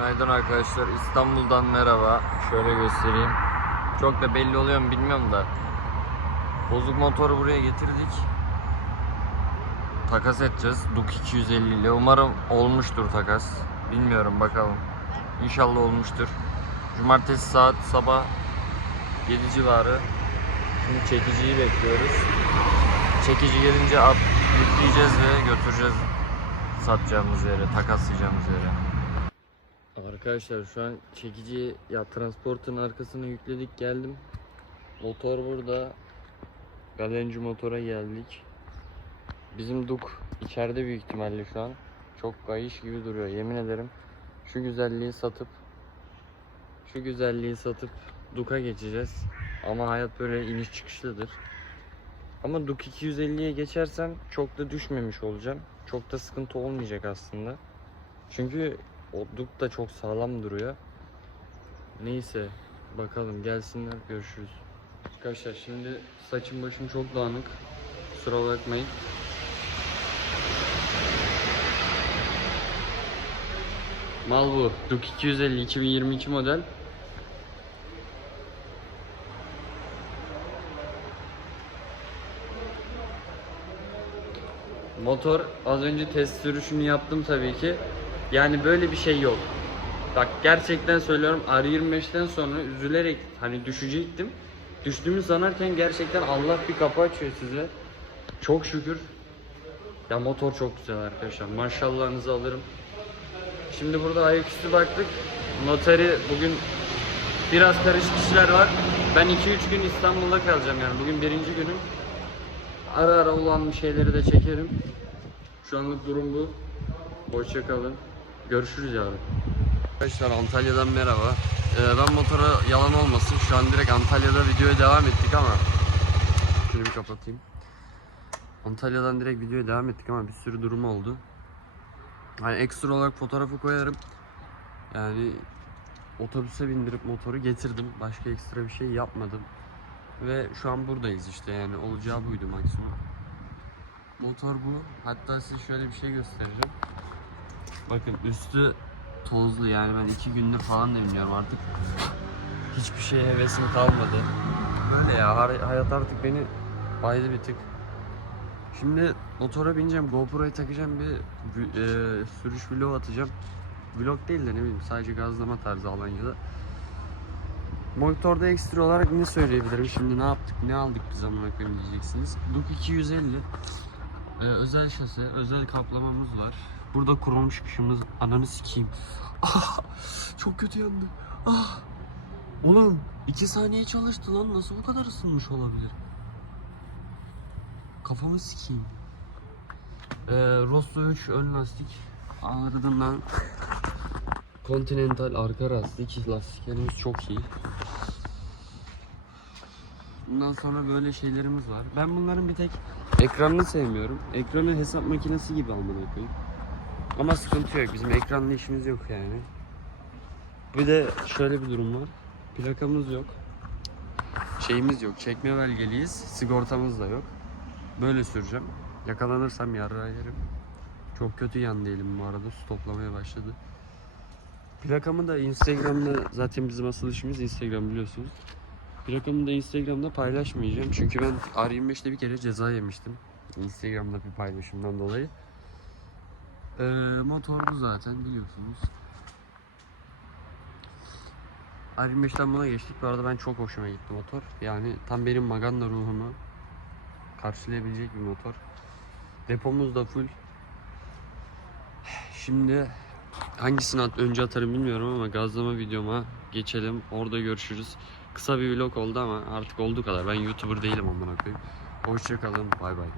Günaydın arkadaşlar. İstanbul'dan merhaba. Şöyle göstereyim. Çok da belli oluyor mu bilmiyorum da. Bozuk motoru buraya getirdik. Takas edeceğiz. Duk 250 ile. Umarım olmuştur takas. Bilmiyorum bakalım. İnşallah olmuştur. Cumartesi saat sabah 7 civarı. Şimdi çekiciyi bekliyoruz. Çekici gelince at yükleyeceğiz ve götüreceğiz satacağımız yere, takaslayacağımız yere. Arkadaşlar şu an çekici ya transportun arkasına yükledik geldim. Motor burada. Galenci motora geldik. Bizim Duk içeride büyük ihtimalle şu an. Çok kayış gibi duruyor yemin ederim. Şu güzelliği satıp şu güzelliği satıp Duk'a geçeceğiz. Ama hayat böyle iniş çıkışlıdır. Ama Duk 250'ye geçersem çok da düşmemiş olacağım. Çok da sıkıntı olmayacak aslında. Çünkü o Duk da çok sağlam duruyor. Neyse bakalım gelsinler görüşürüz. Arkadaşlar şimdi saçım başım çok dağınık. Kusura bakmayın. Mal bu. Duk 250 2022 model. Motor az önce test sürüşünü yaptım tabii ki. Yani böyle bir şey yok. Bak gerçekten söylüyorum R25'ten sonra üzülerek hani düşecektim. Düştüğümü sanarken gerçekten Allah bir kapı açıyor size. Çok şükür. Ya motor çok güzel arkadaşlar. Maşallahınızı alırım. Şimdi burada ayaküstü baktık. Noteri bugün biraz karışık işler var. Ben 2-3 gün İstanbul'da kalacağım yani. Bugün birinci günüm. Ara ara olan şeyleri de çekerim. Şu anlık durum bu. Hoşça kalın. Görüşürüz yarın. Arkadaşlar Antalya'dan merhaba. Ee, ben motora yalan olmasın. Şu an direkt Antalya'da videoya devam ettik ama şunu bir kapatayım. Antalya'dan direkt videoya devam ettik ama bir sürü durum oldu. Hani ekstra olarak fotoğrafı koyarım. Yani otobüse bindirip motoru getirdim. Başka ekstra bir şey yapmadım. Ve şu an buradayız işte yani olacağı buydu maksimum. Motor bu. Hatta size şöyle bir şey göstereceğim. Bakın üstü tozlu yani ben iki gündür falan da artık. Hiçbir şeye hevesim kalmadı. Böyle ya hayat artık beni baydı bir tık. Şimdi motora bineceğim, GoPro'ya takacağım bir e, sürüş vlog atacağım. Vlog değil de ne bileyim sadece gazlama tarzı Alanya'da. Motorda ekstra olarak ne söyleyebilirim? Şimdi ne yaptık, ne aldık biz amına koyayım diyeceksiniz. Duk 250. Ee, özel şase, özel kaplamamız var. Burada krom çıkışımız, ananı sikeyim. Ah, çok kötü yandı. Ah. Oğlum 2 saniye çalıştı lan nasıl bu kadar ısınmış olabilir? Kafamı sikeyim. Ee, Rosso 3 ön lastik. Ardından Continental arka lastik. Lastiklerimiz çok iyi. Bundan sonra böyle şeylerimiz var. Ben bunların bir tek ekranını sevmiyorum. Ekranı hesap makinesi gibi amına koyayım. Ama sıkıntı yok. Bizim ekranla işimiz yok yani. Bir de şöyle bir durum var. Plakamız yok. Şeyimiz yok. Çekme belgeliyiz. Sigortamız da yok. Böyle süreceğim. Yakalanırsam yarrağı yerim. Çok kötü yan değilim bu arada. Su toplamaya başladı. Plakamı da Instagram'da zaten bizim asıl işimiz Instagram biliyorsunuz. Plakamı da Instagram'da paylaşmayacağım. Çünkü ben R25'te bir kere ceza yemiştim. Instagram'da bir paylaşımdan dolayı. Ee, motor bu zaten biliyorsunuz. R25'ten buna geçtik. Bu arada ben çok hoşuma gitti motor. Yani tam benim Maganda ruhumu karşılayabilecek bir motor. Depomuz da full. Şimdi hangisini at önce atarım bilmiyorum ama gazlama videoma geçelim. Orada görüşürüz. Kısa bir vlog oldu ama artık olduğu kadar. Ben YouTuber değilim amına koyayım. Hoşça kalın. Bay bay.